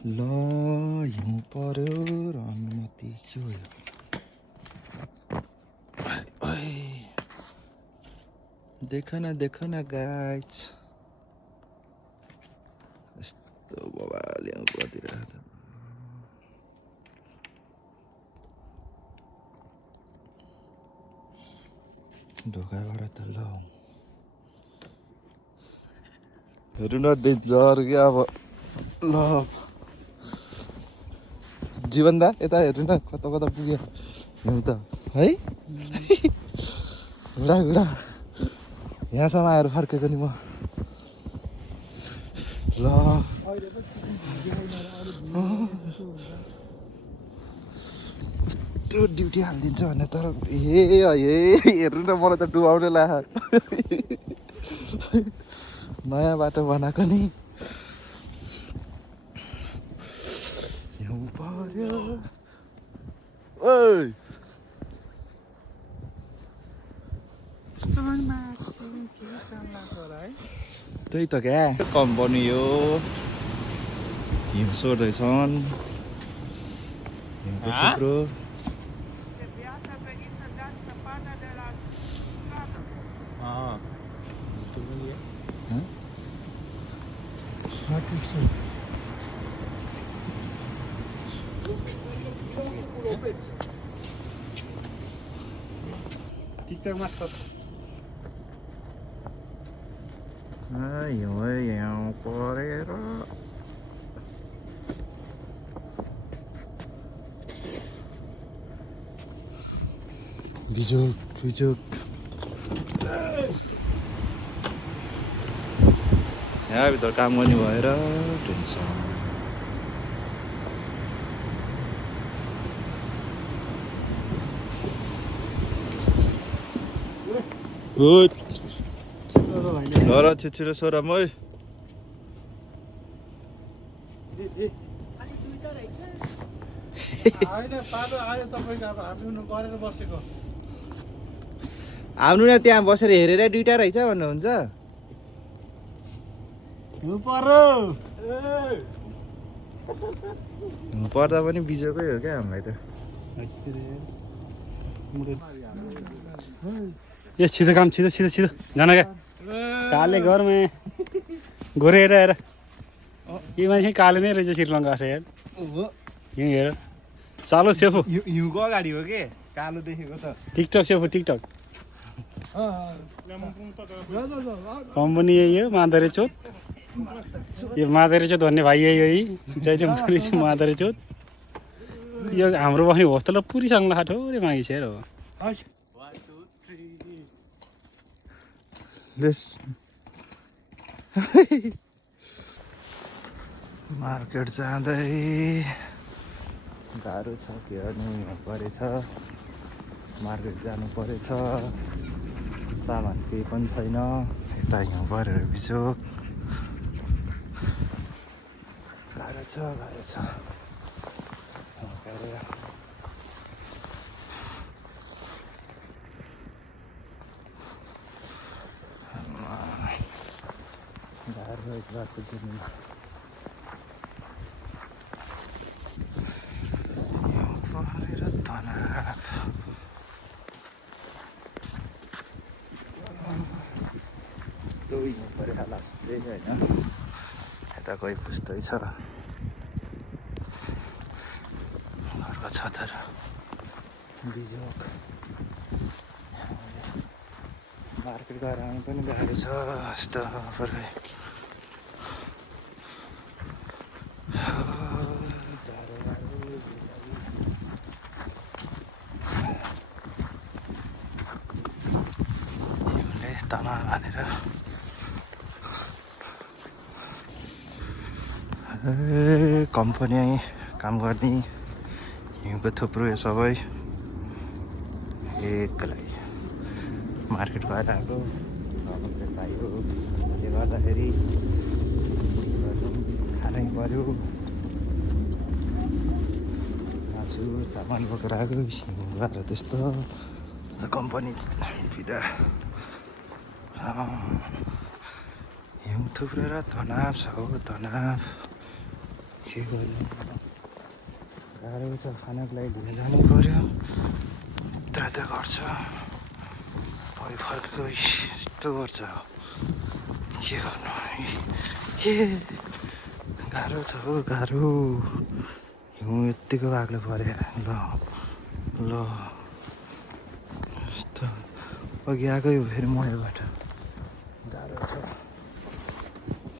ल हिउँ पर्यो र अनुमति के हो यो देख न गाइस यस्तो बबाले उपतिर ढोकाबाट त ल हेर्नु न डेन्जर क्या अब ल जीवन दा यता हेर्नु न कता कता पुग्यो हिउँ त है घुडा यहाँसम्म आएर फर्केको नि म ल कस्तो ड्युटी हालिदिन्छ भने तर हेर्नु न मलाई त डुबाउनै लाग्यो नयाँ बाटो बनाएको नि हिउँ पर्यो ओइ त्यही त क्या कम्पनी हो हिउँ सोर्दैछन् हिउँको थुप्रो टिकटक मास्टर हिउँ परेर बिजोक यहाँभित्र काम गर्ने भएर टेन्सन ल छिटो सोरा मै आउनु न त्यहाँ बसेर हेरेर दुइटा रहेछ भन्नुहुन्छ पर्दा पनि बिजोकै हो क्या हामीलाई त ये सीधा काम सीधा जाना क्या काले घर में गोरे हेर ये मान्छे काले नै रहेछ श्रीलङ्का छ यार हिउँ हेर सालो सेफो हिउँको अगाडि हो के कालो देखेको त टिकटक सेफो टिकटक कम्पनी यही हो मादरे चोत यो मादरे चोत भन्ने भाइ यही जहिले पुरी मादरे चोत यो हाम्रो पनि होस् त ल पुरीसँग ल थोरै मागिस हेर हो मार्केट जाँदै गाह्रो छ के गर्नु हिउँ परेछ मार्केट जानु परेछ सामान केही पनि छैन यता हिउँ परेर बिजोक गाह्रो छ गाह्रो एक रातको जिन्दगी हिउँ परेर तनाव हिउँ परेर लास्टै होइन यता कोही पुस्तै छ घरको छतर बिजोक मार्केट गएर आउनु पनि गाह्रो छ यस्तो परे हिउँले तमा भनेर कम्पनी काम गर्ने हिउँको थुप्रो यो सबै एकलाई मार्केट गएर आएको पायो त्यसले गर्दाखेरि खानै पर्यो मासु चामल बोकेर आएको हिउँ गएर त्यस्तो कम्पनी बिदा हिउँ थुप्रेर तनाव छ हो तनाव के गर्नु गाह्रो छ खानाको लागि धुन जानु पर्यो यता गर्छ भइ फर्केको यस्तो गर्छ के गर्नु ए गाह्रो छ हो गाह्रो हिउँ यत्तिको बाक्लो पऱ्यो ल ल यस्तो अघि आएकै हो फेरि म योबाट गाह्रो छ